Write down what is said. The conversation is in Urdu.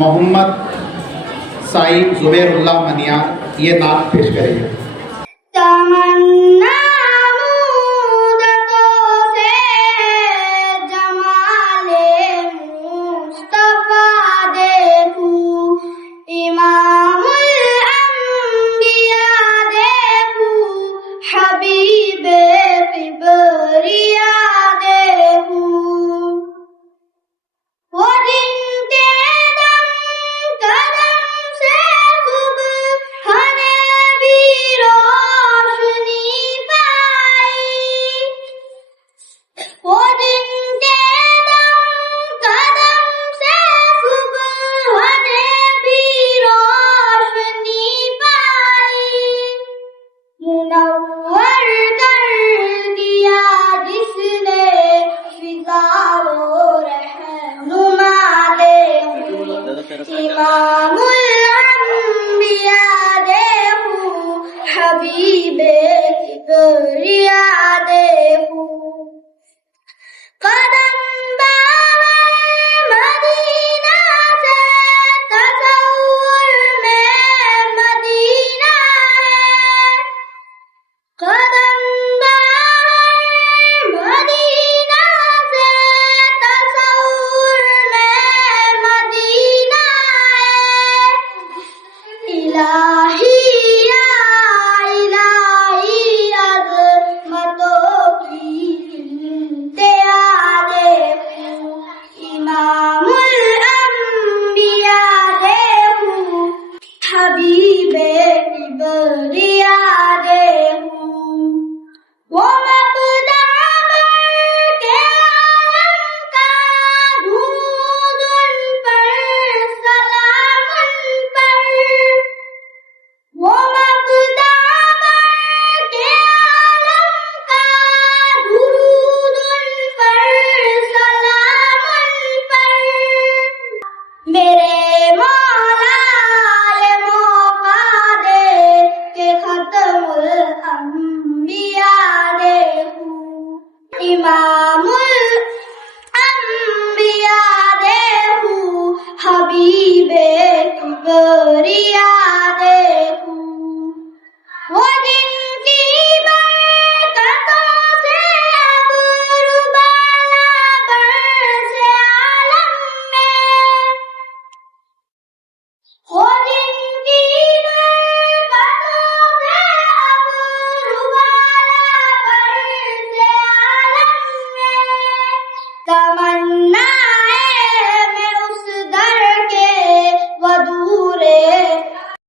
محمد سعید زبیر اللہ منیا یہ نعت پیش کریں گے۔ تمنا مودتوں سے جمال مصطفیٰ دیکھوں، امام الانبیاء دیکھوں، حبیب کبریا دیکھوں، وہ جن کے دم قدم سے سبحان بھی روشنی پائی، وہ جن کے دم قدم سے سبحان بھی روشنی پائی، منور کر دیا جس نے فضا و رہنما دیکھوں، امام الانبیاء دیکھوں، حبیب کبریا دیکھوں، قدم باور مدینہ سے تصور میں مدینہ ہے، قدم باور مدینہ سے تصور میں مدینہ ہے، الہی یا الہی عظمتوں کی انتہا دیکھوں، امام الانبیاء دیکھوں، حبیب کبریا دیکھوں، وہ مقدام کے عالم کا درود ان پر، سلام ان پر، وہ مقدام کے عالم کا درود ان پر، سلام ان پر، میرے مولا یہ موقع دے کہ ختم الانبیاء دیکھوں، امام الانبیاء دیکھوں، حبیب کبریا